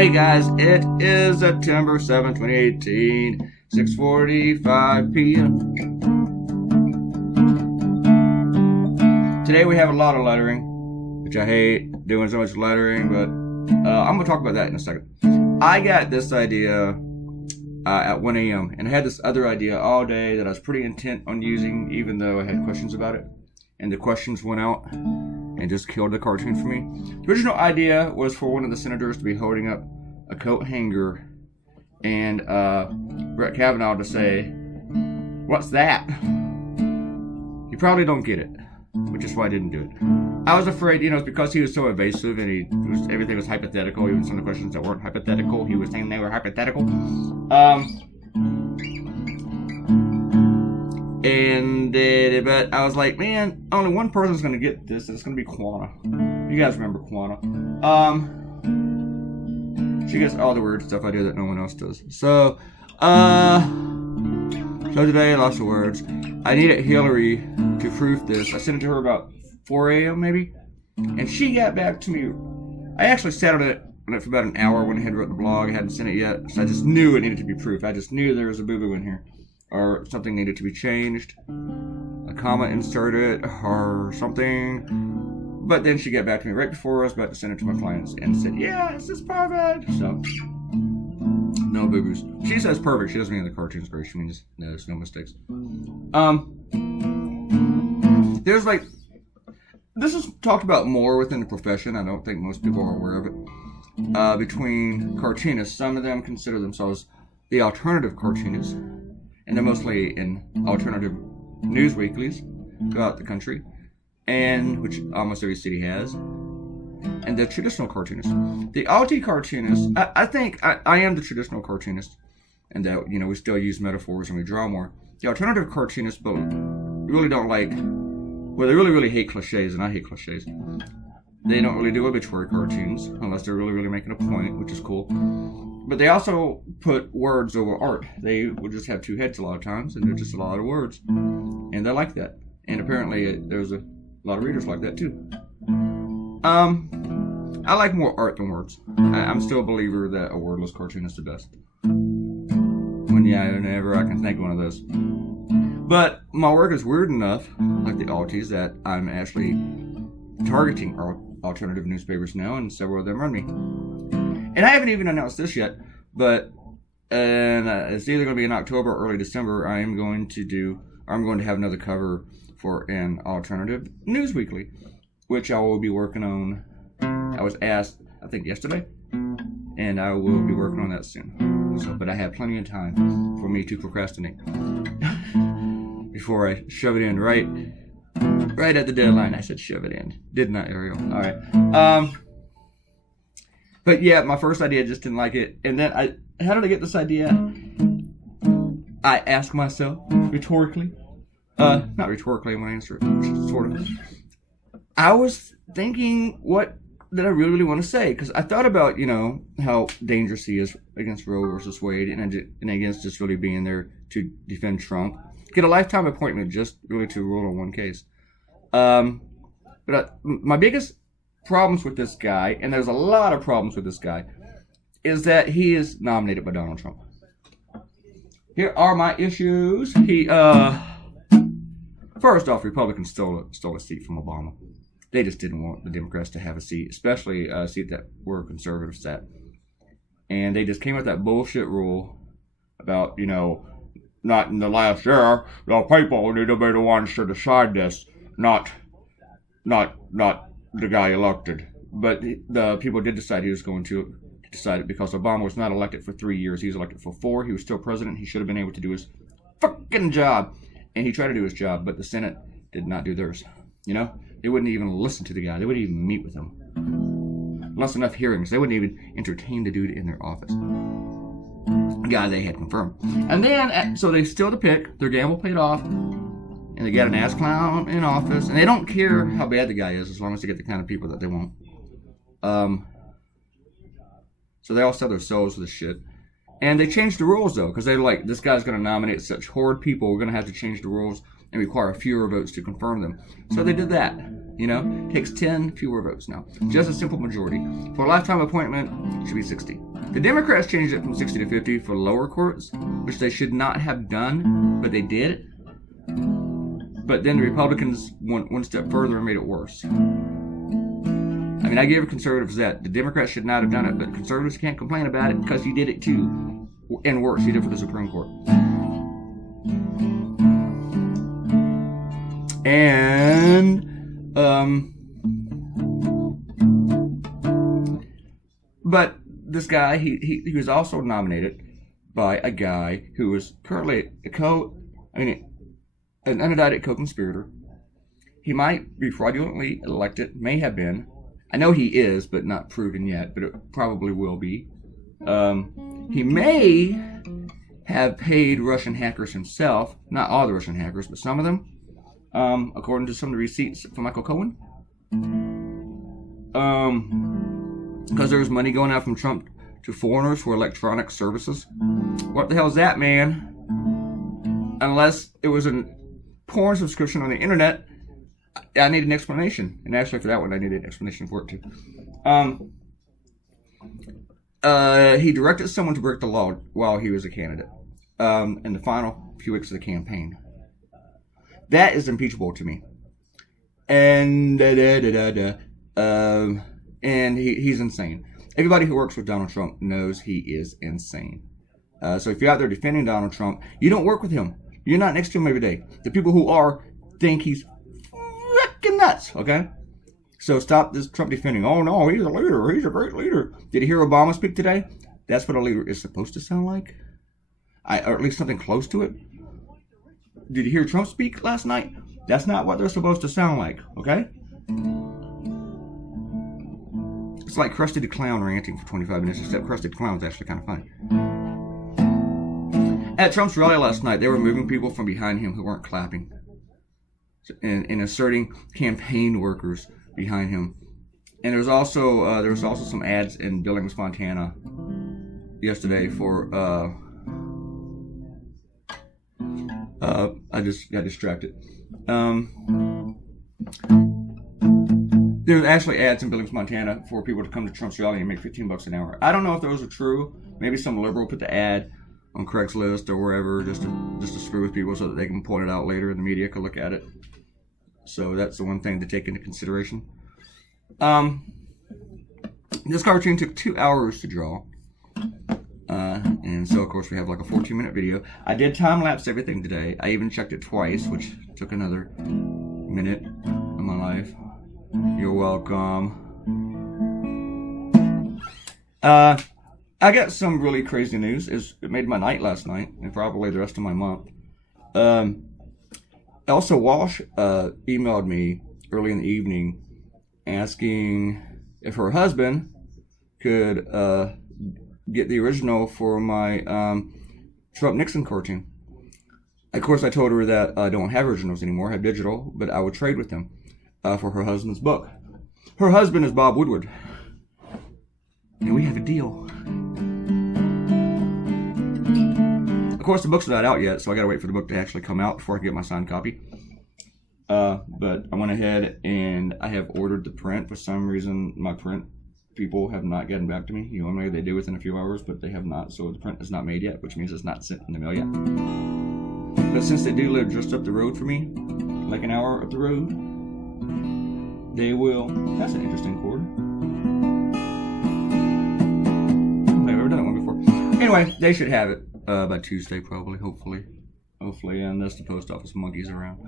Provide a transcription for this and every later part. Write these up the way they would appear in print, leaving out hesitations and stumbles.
Hey guys, it is September 7th, 2018, 6:45 p.m. Today we have a lot of lettering, which I hate doing so much lettering, but I'm going to talk about that in a second. I got this idea at 1 a.m. and I had this other idea all day that I was pretty intent on using, even though I had questions about it. And the questions went out and just killed the cartoon for me. The original idea was for one of the senators to be holding up a coat hanger and Brett Kavanaugh to say, "What's that?" You probably don't get it, which is why I didn't do it. I was afraid, it's because he was so evasive and everything was hypothetical, even some of the questions that weren't hypothetical, he was saying they were hypothetical. But I was like, man, only one person's gonna get this, and it's gonna be Kavanaugh. You guys remember Kavanaugh? She gets all the weird stuff I do that no one else does. So today, lots of words. I needed Hillary to proof this. I sent it to her about 4 a.m. maybe, and she got back to me. I actually sat on it for about an hour when I had wrote the blog. I hadn't sent it yet, so I just knew it needed to be proof. I just knew there was a boo-boo in here, or something needed to be changed, a comma inserted, or something. But then she got back to me right before I was about to send it to my clients and said, "Yeah, this is perfect." So, no boo-boos. She says perfect. She doesn't mean the cartoon's great. She means there's no mistakes. There's this is talked about more within the profession. I don't think most people are aware of it. Between cartoonists, some of them consider themselves the alternative cartoonists, and they're mostly in alternative news weeklies throughout the country, and which almost every city has, and the traditional cartoonists. The alt cartoonists, I think I am the traditional cartoonist, and that, we still use metaphors and we draw more. The alternative cartoonists, but really don't like, well, they really, really hate cliches, and I hate cliches. They don't really do obituary cartoons, unless they're really, really making a point, which is cool. But they also put words over art. They will just have two heads a lot of times, and they're just a lot of words. And they like that. And apparently there's a lot of readers like that too. I like more art than words. I'm still a believer that a wordless cartoon is the best. Whenever I can think of one of those. But my work is weird enough, like the alties, that I'm actually targeting alternative newspapers now, and several of them run me. And I haven't even announced this yet, but it's either going to be in October or early December. I'm going to have another cover for an alternative news weekly, which I will be working on. I was asked, I think yesterday, and I will be working on that soon. So, but I have plenty of time for me to procrastinate before I shove it in right at the deadline. I said shove it in, didn't I, Ariel? All right. But yeah, my first idea, just didn't like it, and then how did I get this idea? I asked myself rhetorically. Not rhetorically, I'm going to answer it, sort of. I was thinking, what did I really, really want to say? Because I thought about, how dangerous he is against Roe versus Wade, and against just really being there to defend Trump. Get a lifetime appointment just really to rule on one case. But my biggest problems with this guy, and there's a lot of problems with this guy, is that he is nominated by Donald Trump. Here are my issues. First off, Republicans stole a seat from Obama. They just didn't want the Democrats to have a seat, especially a seat that where conservatives sat. And they just came with that bullshit rule about, not in the last year, the people need to be the ones to decide this, not the guy elected. But the people did decide he was going to decide it, because Obama was not elected for 3 years. He was elected for 4. He was still president. He should have been able to do his fucking job. And he tried to do his job, but the Senate did not do theirs. They wouldn't even listen to the guy. They wouldn't even meet with him. Less enough hearings. They wouldn't even entertain the dude in their office. The guy they had confirmed. And then, so they still the pick. Their gamble paid off. And they got an ass clown in office. And they don't care how bad the guy is, as long as they get the kind of people that they want. So they all sell their souls for this shit. And they changed the rules, though, because they're like, this guy's going to nominate such horrid people, we're going to have to change the rules and require fewer votes to confirm them. So they did that. You know, takes 10 fewer votes now. Just a simple majority. For a lifetime appointment, it should be 60. The Democrats changed it from 60 to 50 for lower courts, which they should not have done, but they did. But then the Republicans went one step further and made it worse. I mean, I give conservatives that. The Democrats should not have done it, but conservatives can't complain about it because he did it too. And worse, he did it for the Supreme Court. And but this guy, he was also nominated by a guy who was currently an unindicted co-conspirator. He might be fraudulently elected, may have been. I know he is, but not proven yet, but it probably will be. He may have paid Russian hackers himself, not all the Russian hackers, but some of them. According to some of the receipts from Michael Cohen. Because there's money going out from Trump to foreigners for electronic services. What the hell is that, man? Unless it was a porn subscription on the internet, I need an explanation. And actually for that one, I need an explanation for it too. He directed someone to break the law while he was a candidate. In the final few weeks of the campaign. That is impeachable to me. And and he's insane. Everybody who works with Donald Trump knows he is insane. So if you're out there defending Donald Trump, you don't work with him. You're not next to him every day. The people who are think he's freaking nuts, okay? So stop this Trump defending. Oh no, he's a leader. He's a great leader. Did you hear Obama speak today? That's what a leader is supposed to sound like. Or at least something close to it. Did you hear Trump speak last night? That's not what they're supposed to sound like, okay? It's like Krusty the Clown ranting for 25 minutes, except Krusty the Clown's actually kind of funny. At Trump's rally last night, they were moving people from behind him who weren't clapping and asserting campaign workers behind him. And there was also some ads in Billings, Montana yesterday for I just got distracted. There's actually ads in Billings, Montana for people to come to Trump's rally and make $15 an hour. I don't know if those are true. Maybe some liberal put the ad on Craigslist or wherever just to screw with people so that they can point it out later and the media can look at it. So that's the one thing to take into consideration. This cartoon took 2 hours to draw. And so, of course, we have like a 14-minute video. I did time-lapse everything today. I even checked it twice, which took another minute of my life. You're welcome. I got some really crazy news. It made my night last night, and probably the rest of my month. Elsa Walsh emailed me early in the evening asking if her husband could get the original for my Trump-Nixon cartoon. Of course, I told her that I don't have originals anymore, I have digital, but I would trade with them for her husband's book. Her husband is Bob Woodward. And we have a deal. Of course, the book's not out yet, so I gotta wait for the book to actually come out before I can get my signed copy. But I went ahead and I have ordered the print. For some reason, my print people have not gotten back to me. Normally they do within a few hours, but they have not. So the print is not made yet, which means it's not sent in the mail yet. But since they do live just up the road from me, like an hour up the road, they will. That's an interesting chord. I've never done one before. Anyway, they should have it by Tuesday, probably, hopefully, unless the post office monkey's around.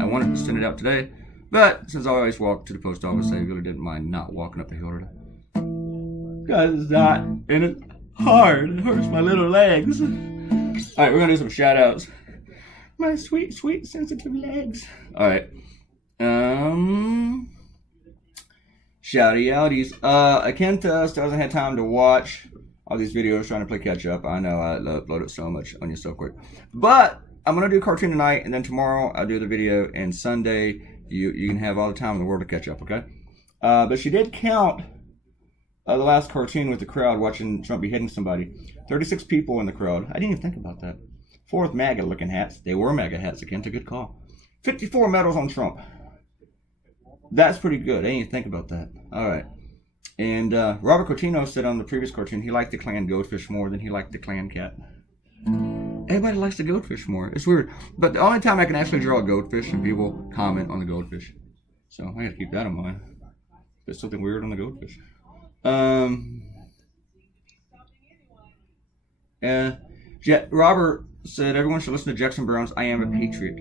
I wanted to send it out today, but since I always walk to the post office, I really didn't mind not walking up the hill today. Because it's hot and it's hard. It hurts my little legs. Alright, we're going to do some shout outs. My sweet, sweet, sensitive legs. Alright. Shouty outies. Akenta still hasn't had time to watch all these videos trying to play catch up. I know I uploaded so much on you so quick. But I'm going to do a cartoon tonight, and then tomorrow I'll do the video, and Sunday you can have all the time in the world to catch up, okay? But she did count the last cartoon with the crowd watching Trump beheading somebody. 36 people in the crowd. I didn't even think about that. 4 with MAGA looking hats. They were MAGA hats. Again, a good call. 54 medals on Trump. That's pretty good. I didn't even think about that. All right. And Robert Coutinho said on the previous cartoon he liked the clan goldfish more than he liked the clan cat. Everybody likes the goldfish more. It's weird. But the only time I can actually draw a goldfish and people comment on the goldfish. So I gotta keep that in mind. There's something weird on the goldfish. Robert said everyone should listen to Jackson Brown's I Am a Patriot.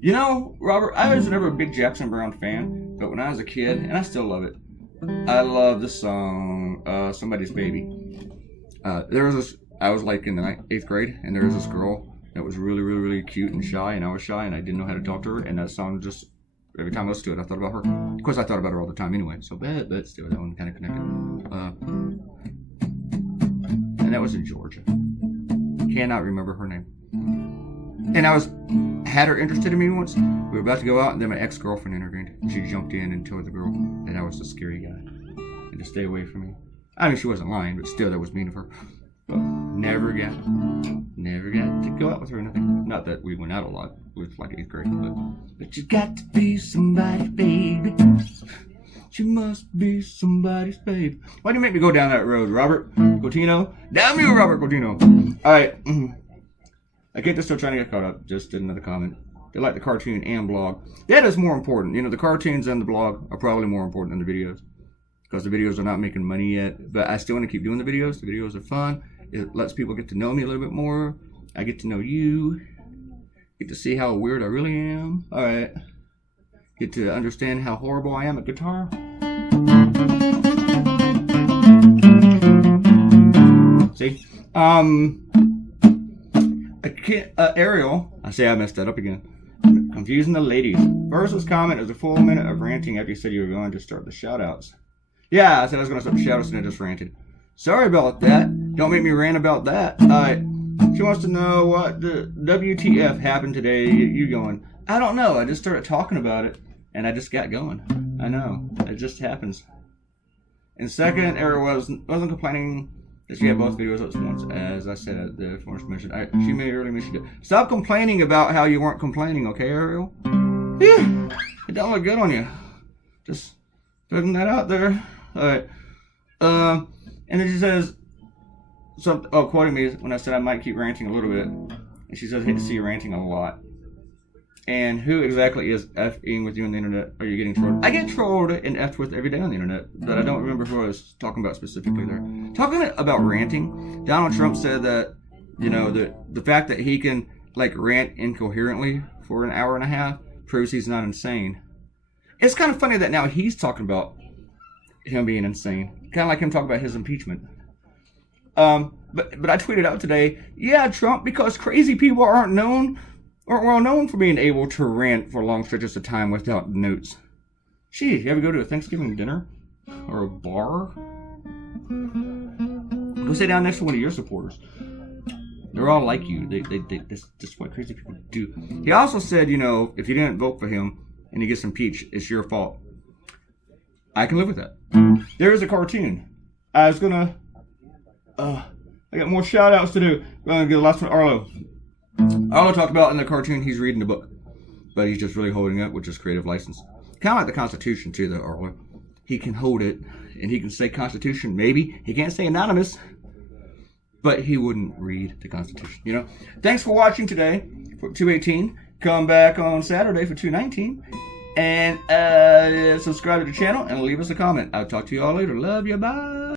You know, Robert, I was never a big Jackson Brown fan, but when I was a kid, and I still love it, I love the song Somebody's Baby. There was this, I was like in the 8th grade, and there was this girl that was really, really, really cute and shy, and I was shy, and I didn't know how to talk to her, and that song just, every time I listened to it, I thought about her. Of course, I thought about her all the time anyway, so but still, that one kind of connected. And that was in Georgia. Cannot remember her name. And I had her interested in me once. We were about to go out, and then my ex-girlfriend intervened. She jumped in and told the girl that I was the scary guy and to stay away from me. I mean, she wasn't lying, but still, that was mean of her. But never got to go out with her or nothing. Not that we went out a lot. It was like 8th grade, but you got to be somebody's baby. You must be somebody's babe. Why do you make me go down that road, Robert Coutinho? Damn you, Robert Coutinho. All right. I get this still trying to get caught up. Just did another comment. They like the cartoon and blog. That is more important. You know, the cartoons and the blog are probably more important than the videos. Because the videos are not making money yet. But I still want to keep doing the videos. The videos are fun. It lets people get to know me a little bit more. I get to know you. Get to see how weird I really am. All right. Get to understand how horrible I am at guitar. See? Ariel, I say I messed that up again. Confusing the ladies. Versus comment is a full minute of ranting after you said you were going to start the shoutouts. Yeah, I said I was going to start the shoutouts and I just ranted. Sorry about that. Don't make me rant about that. She wants to know what the WTF happened today. You going? I don't know. I just started talking about it and I just got going. I know. It just happens. And second, Ariel wasn't complaining that she had both videos up once, as I said, the first mention. She merely mentioned it. Stop complaining about how you weren't complaining, okay, Ariel? Yeah, it don't look good on you. Just putting that out there. All right. And then she says, quoting me when I said I might keep ranting a little bit. And she says, I hate to see you ranting a lot. And who exactly is F-ing with you on the internet? Are you getting trolled? I get trolled and F'd with every day on the internet, but I don't remember who I was talking about specifically there. Talking about ranting, Donald Trump said that, you know, the fact that he can, like, rant incoherently for an hour and a half proves he's not insane. It's kind of funny that now he's talking about him being insane. Kind of like him talking about his impeachment. But I tweeted out today, yeah, Trump, because crazy people aren't well known for being able to rant for long stretches of time without notes. Gee, you ever go to a Thanksgiving dinner? Or a bar? Go sit down next to one of your supporters. They're all like you. That's what crazy people do. He also said, you know, if you didn't vote for him and he gets impeached, it's your fault. I can live with that. There is a cartoon. I was gonna... I got more shout outs to do. I'm gonna get the last one, Arlo. Arlo talked about in the cartoon he's reading the book, but he's just really holding it, which is creative license. Kind of like the Constitution too, though, Arlo. He can hold it, and he can say Constitution, maybe. He can't say anonymous, but he wouldn't read the Constitution, you know? Thanks for watching today for 218. Come back on Saturday for 219. And subscribe to the channel and leave us a comment. I'll talk to you all later. Love you. Bye.